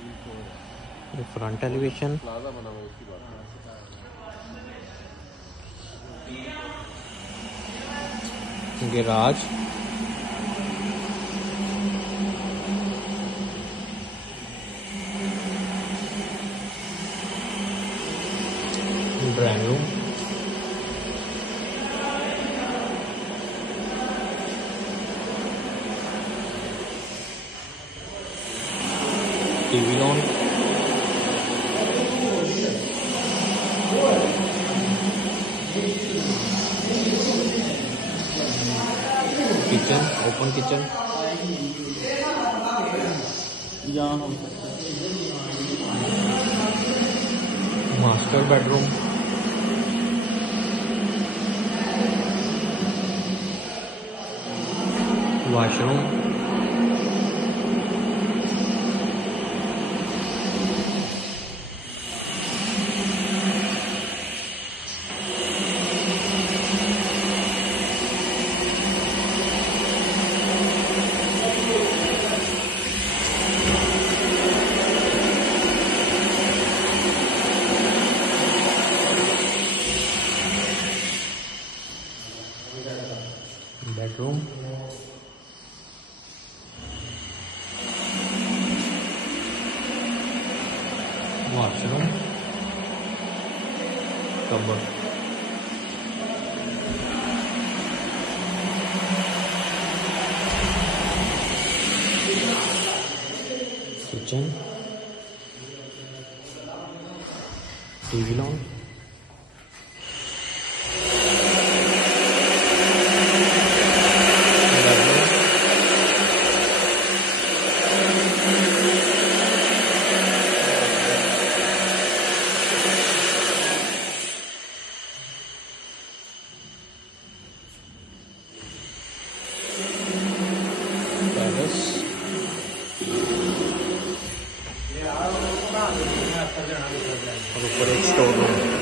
ये front elevation, plaza बना हुआ उसकी बात है। Garage, drawing room, TV lawn, kitchen, open kitchen, master bedroom, washroom, bedroom, washroom, cupboard, kitchen, TV lawn, palace, और ऊपर एक स्टोर रूम।